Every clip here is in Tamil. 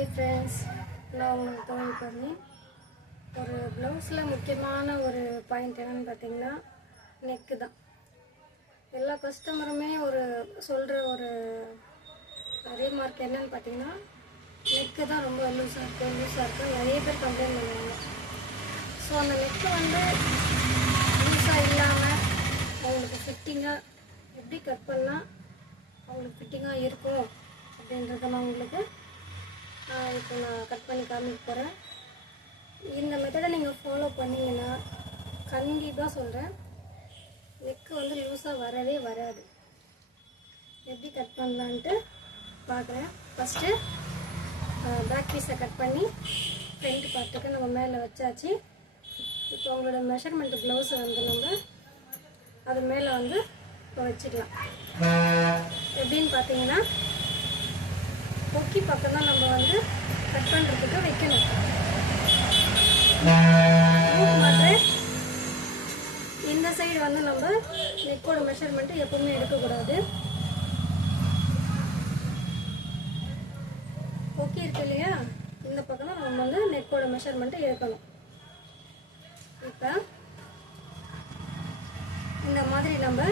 ஹாய் ஃப்ரெண்ட்ஸ், நான் உங்களுக்கு தோழி பண்ணி ஒரு ப்ளவுஸில் முக்கியமான ஒரு பாயிண்ட் என்னென்னு பார்த்தீங்கன்னா நெக்கு தான். எல்லா கஸ்டமருமே சொல்கிற ஒரு ரீமார்க் என்னென்னு பார்த்தீங்கன்னா நெக்கு தான் ரொம்ப லூஸாக இருக்குது நிறைய பேர் கம்ப்ளைண்ட் பண்ணுவாங்க. ஸோ அந்த நெக்கு லூஸாக இல்லாமல் அவங்களுக்கு ஃபிட்டிங்காக எப்படி கட் பண்ணால் அவங்களுக்கு ஃபிட்டிங்காக இருக்கும் அப்படின்றத நான் உங்களுக்கு இப்போ நான் கட் பண்ணி காமிக்க போகிறேன். இந்த மெத்தடை நீங்கள் ஃபாலோ பண்ணிங்கன்னா கண்டிப்பாக சொல்கிறேன், நெக்கு லூஸாக வரவே வராது. எப்படி கட் பண்ணலான்ட்டு பார்க்குறேன். ஃபஸ்ட்டு பேக் பீஸை கட் பண்ணி ஃப்ரண்ட் பார்ட்டுக்கு நம்ம மேலே வச்சாச்சு. இப்போ உங்களோட மெஷர்மெண்ட் ப்ளவுஸை நம்ம அது மேலே இப்போ வச்சுக்கலாம். எப்படின்னு பார்த்தீங்கன்னா கொக்கி பக்கம் தான் நம்ம கட் பண்ணுறதுக்கு வைக்கணும். இந்த சைடு நம்ம நெக்கோட மெஷர்மெண்ட்டு எப்பவுமே எடுக்கக்கூடாது. கொக்கி இருக்கு இல்லையா, இந்த பக்கம் தான் நம்ம நெக்கோட மெஷர்மெண்ட்டு எடுக்கணும். இப்போ இந்த மாதிரி நம்ம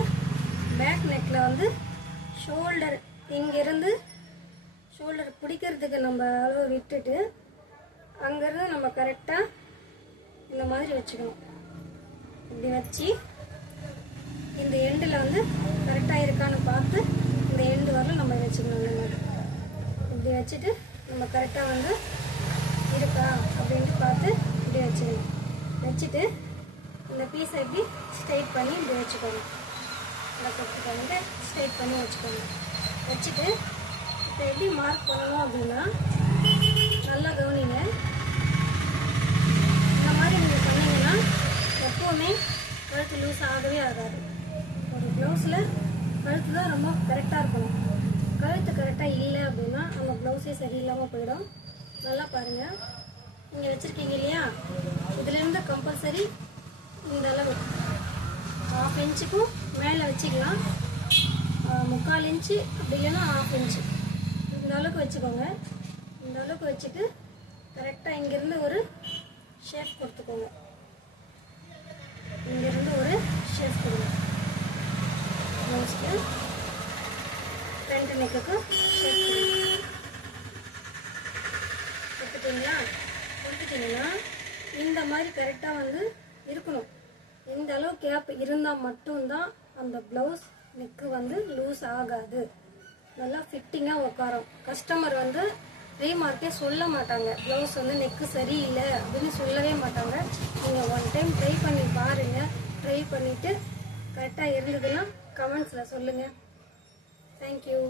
பேக் நெக்கில் ஷோல்டர் இங்கேருந்து ஷோல்டர் பிடிக்கிறதுக்கு நம்ம அளவு விட்டுட்டு அங்கேருந்து நம்ம கரெக்டாக இந்த மாதிரி வச்சுக்கணும். இப்படி வச்சு இந்த எண்டில் கரெக்டாக இருக்கான்னு பார்த்து இந்த எண்டு வரலும் நம்ம வச்சுக்கணும். இந்த மாதிரி இப்படி வச்சுட்டு நம்ம கரெக்டாக இருக்கா அப்படின்ட்டு பார்த்து இப்படி வச்சுக்கணும். வச்சுட்டு இந்த பீஸை இப்படி ஸ்ட்ரைட் பண்ணி இப்படி வச்சுக்கணும். இந்த கொத்து ஸ்ட்ரைட் பண்ணி வச்சுக்கணும். வச்சுட்டு இப்போ எப்படி மார்க் பண்ணணும் அப்படின்னா நல்லா கவனிங்க. இந்த மாதிரி நீங்கள் பண்ணிங்கன்னா எப்போவுமே கழுத்து லூஸ் ஆகவே ஆகாது. ஒரு ப்ளவுஸில் கழுத்து தான் ரொம்ப கரெக்டாக இருக்கணும். கழுத்து கரெக்டாக இல்லை அப்படின்னா அந்த ப்ளவுஸே சரியில்லாமல் போயிடும். நல்லா பாருங்கள், நீங்கள் வச்சுருக்கீங்க இல்லையா, இதுலேருந்து கம்பல்சரி இந்த அளவு 1/2 இன்ச்சுக்கும் மேலே வச்சுக்கலாம். 3/4 இன்ச்சு அப்படி இல்லைன்னா 1/2 இன்ச்சு இந்த அளவுக்கு வச்சுக்கோங்க. இந்த அளவுக்கு வச்சுட்டு கரெக்டாக இங்கேருந்து ஒரு ஷேப் கொடுத்துக்கோங்க. இங்கேருந்து ஒரு ஷேப் கொடுங்க. ப்ளவுஸ்க்கு ஃப்ரண்ட் நெக்குக்கு ஷேப் கொடுங்க. கொடுத்துட்டிங்கன்னா இந்த மாதிரி கரெக்டாக இருக்கணும். இந்த அளவு கேப் இருந்தால் மட்டும்தான் அந்த ப்ளவுஸ் நெக்கு லூஸ் ஆகாது, நல்லா ஃபிட்டிங்காக உட்காரும். கஸ்டமர் ரீமார்க்கே சொல்ல மாட்டாங்க, ப்ளவுஸ் நெக்கு சரியில்லை அப்படின்னு சொல்லவே மாட்டாங்க. நீங்கள் ஒன் டைம் ட்ரை பண்ணி பாருங்கள். ட்ரை பண்ணிவிட்டு கரெக்டாக இருந்ததுன்னா கமெண்ட்ஸில் சொல்லுங்கள். தேங்க்யூ.